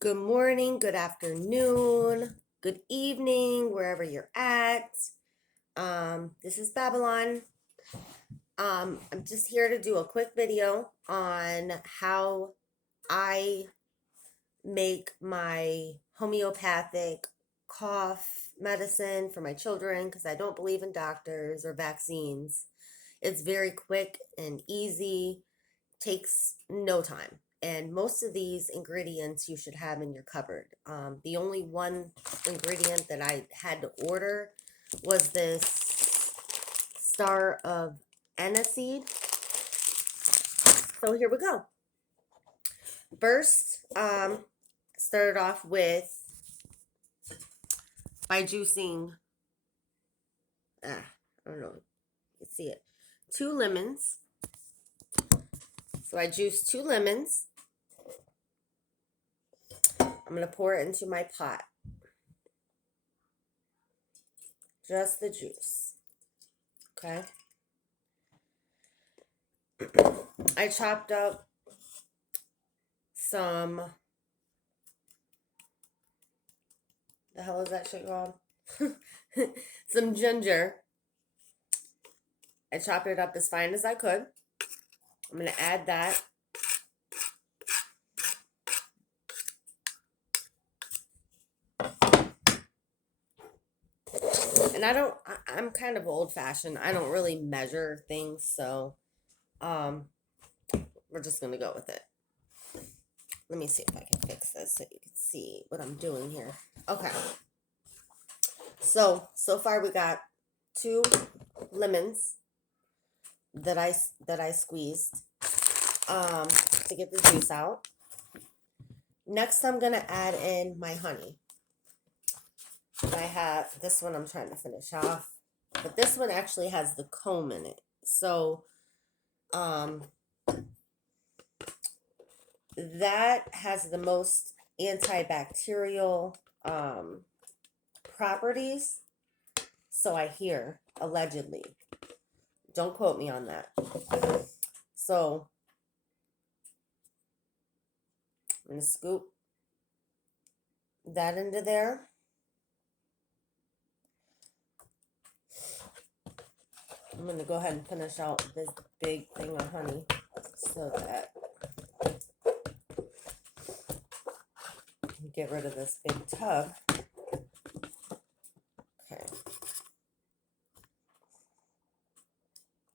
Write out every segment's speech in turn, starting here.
Good morning, good afternoon, good evening, wherever you're at. This is Babylon. I'm just here to do a quick video on how I make my homeopathic cough medicine for my children because I don't believe in doctors or vaccines. It's very quick and easy, takes no time. And most of these ingredients you should have in your cupboard. The only one ingredient that I had to order was this star of aniseed. So here we go. First, started off with by juicing, I don't know, you can see it, 2 lemons. So I juiced 2 lemons. I'm going to pour it into my pot. Just the juice. Okay. I chopped up some, the hell is that shit called? Some ginger. I chopped it up as fine as I could. I'm going to add that. And I'm kind of old fashioned. I don't really measure things, so we're just going to go with it. Let me see if I can fix this so you can see what I'm doing here. Okay. So far we got 2 lemons that I squeezed to get the juice out. Next I'm going to add in my honey. I have this one I'm trying to finish off, but this one actually has the comb in it. So that has the most antibacterial properties. So I hear, allegedly. Don't quote me on that. So I'm going to scoop that into there. I'm going to go ahead and finish out this big thing of honey so that get rid of this big tub. Okay.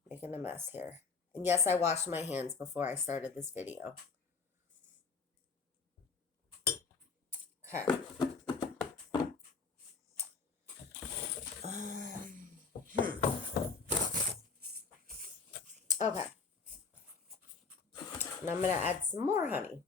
Making a mess here. And yes, I washed my hands before I started this video. Okay. Okay. And I'm going to add some more honey.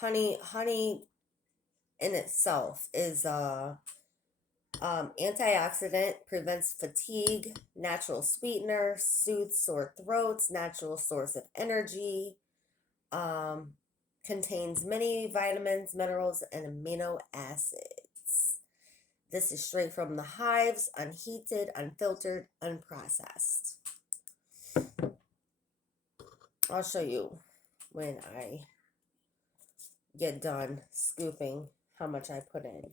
Honey in itself is antioxidant, prevents fatigue, natural sweetener, soothes sore throats, natural source of energy, contains many vitamins, minerals, and amino acids. This is straight from the hives, unheated, unfiltered, unprocessed. I'll show you when I get done scooping how much I put in.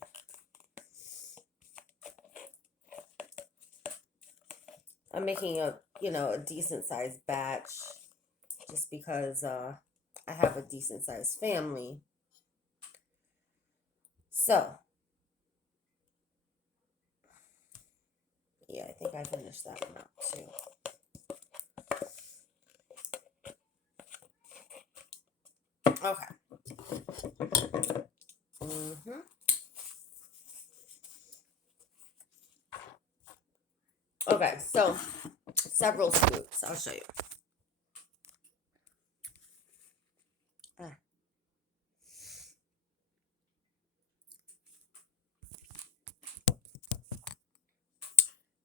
I'm making a decent sized batch just because I have a decent sized family. So yeah, I think I finished that one up too. Okay. Okay, so several scoops. I'll show you.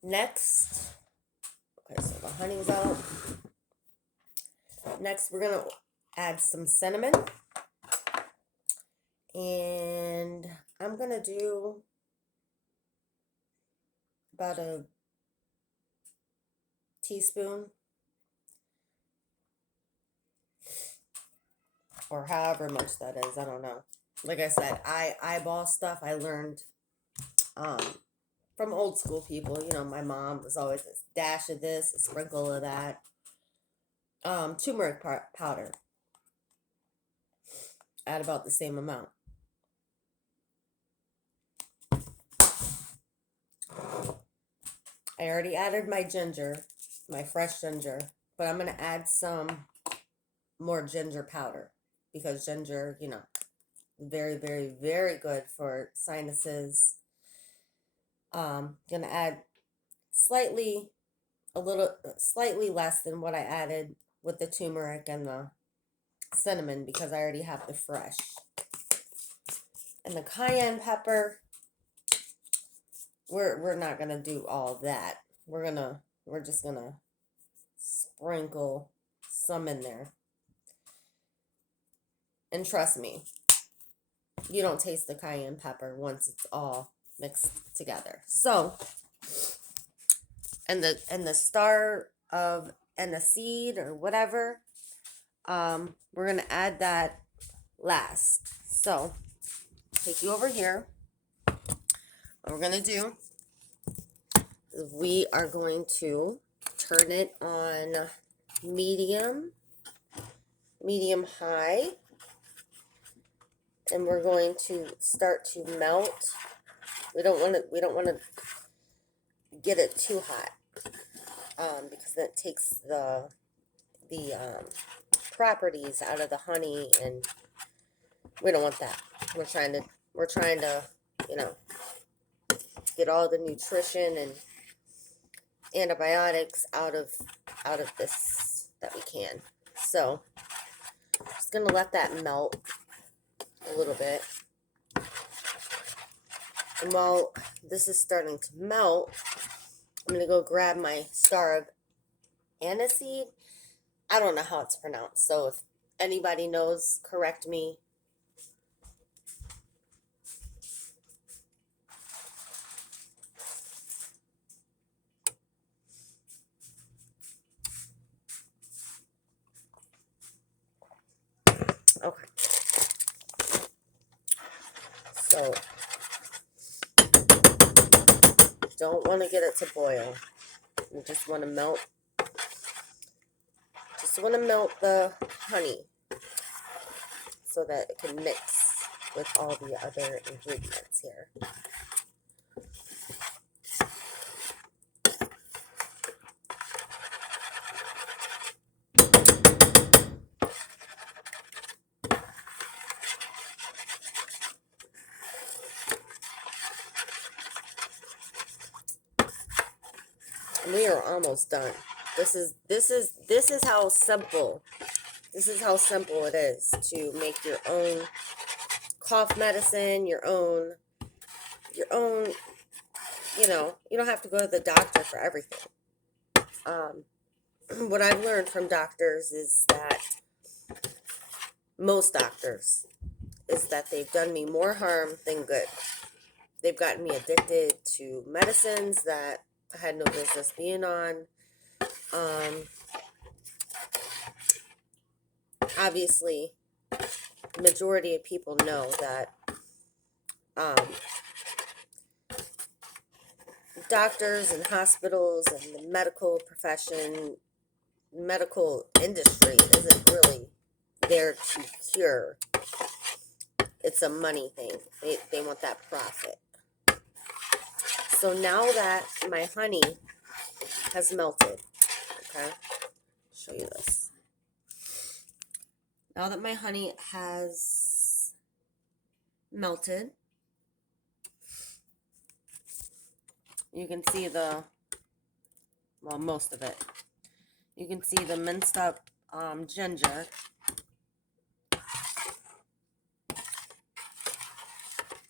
Next, okay, so the honey's out. Next, we're going to add some cinnamon. And I'm going to do about a teaspoon or however much that is. I don't know. Like I said, I eyeball stuff. I learned from old school people. You know, my mom was always a dash of this, a sprinkle of that. Turmeric powder. Add about the same amount. I already added my ginger, my fresh ginger, but I'm going to add some more ginger powder because ginger, you know, very, very, very good for sinuses. Gonna add slightly less than what I added with the turmeric and the cinnamon because I already have the fresh. And the cayenne pepper, we're not gonna do all that. We're just gonna sprinkle some in there. And trust me, you don't taste the cayenne pepper once it's all mixed together. So, and the star of and the seed or whatever, we're gonna add that last. So, take you over here. What we're gonna do is we are going to turn it on medium high, and we're going to start to melt. We don't want to get it too hot, because that takes the properties out of the honey, and we don't want that. We're trying to, you know, get all the nutrition and antibiotics out of this that we can. So, just gonna let that melt a little bit. And while this is starting to melt, I'm gonna go grab my star of aniseed. I don't know how it's pronounced, so if anybody knows, correct me. Okay. So, don't want to get it to boil. You just want to melt. Just want to melt the honey so that it can mix with all the other ingredients here. And we are almost done. This is how simple. This is how simple it is to make your own cough medicine, your own, you know, you don't have to go to the doctor for everything. What I've learned from doctors is that most doctors is that they've done me more harm than good. They've gotten me addicted to medicines that I had no business being on. Obviously, majority of people know that doctors and hospitals and the medical profession, medical industry isn't really there to cure. It's a money thing. They want that profit. So now that my honey has melted, okay, I'll show you this. Now that my honey has melted, you can see most of it. You can see the minced up ginger.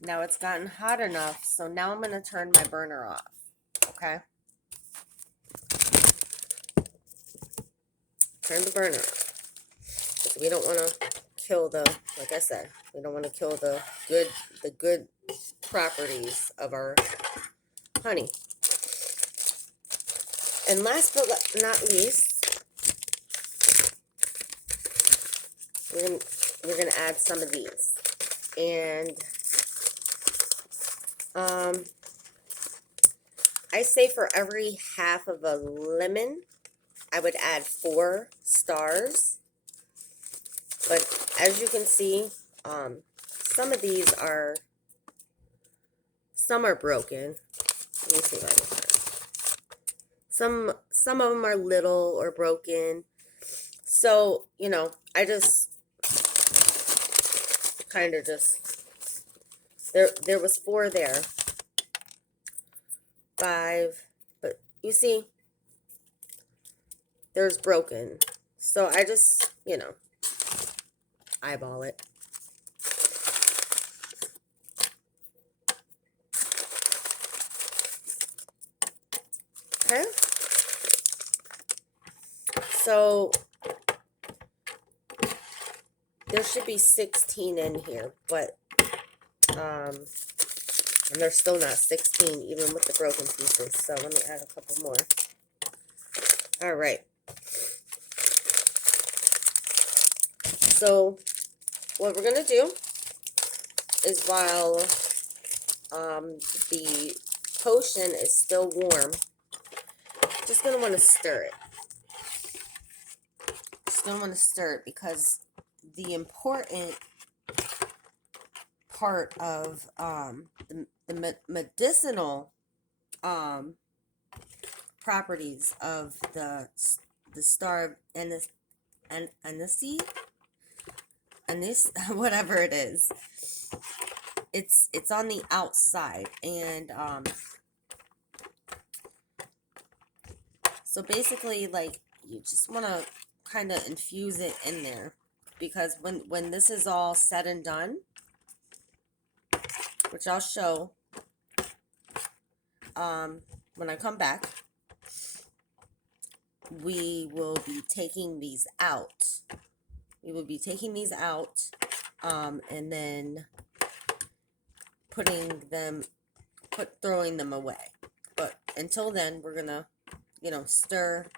Now it's gotten hot enough, so now I'm going to turn my burner off, okay? Turn the burner off, because we don't want to kill the, like I said, we don't want to kill the good properties of our honey. And last but not least, we're gonna add some of these. And I say for every half of a lemon, I would add 4 stars. But as you can see, some of these are, some are broken. Let me see if I can find. Some of them are little or broken. So, you know, I just kind of just, there was 4 there. 5, but you see, there's broken. So I just, you know, eyeball it. Okay. So there should be 16 in here, but and there's still not 16 even with the broken pieces. So let me add a couple more. All right. So what we're gonna do is, while the potion is still warm, just gonna want to stir it. Just gonna want to stir it, because the important part of the medicinal properties of the star anise, whatever it is, it's on the outside. And so basically, like, you just want to kind of infuse it in there, because when this is all said and done, which I'll show when I come back, we will be taking these out. We will be taking these out, and then throwing them away. But until then, we're gonna, you know, stir.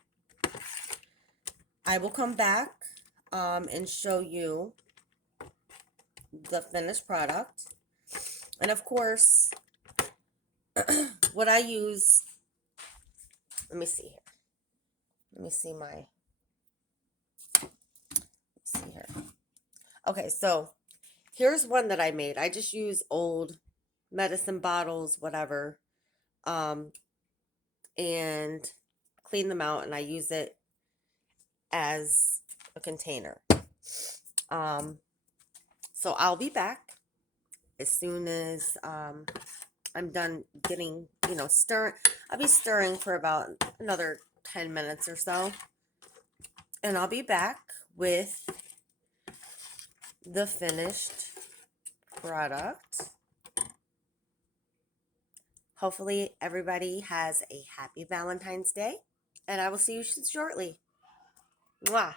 I will come back and show you the finished product. And of course, what I use, let me see here. Let me see here. Okay, so here's one that I made. I just use old medicine bottles, whatever, and clean them out, and I use it as a container. So I'll be back as soon as I'm done getting, you know, stirring. I'll be stirring for about another 10 minutes or so, and I'll be back with the finished product. Hopefully everybody has a happy Valentine's Day, and I will see you shortly. Mwah.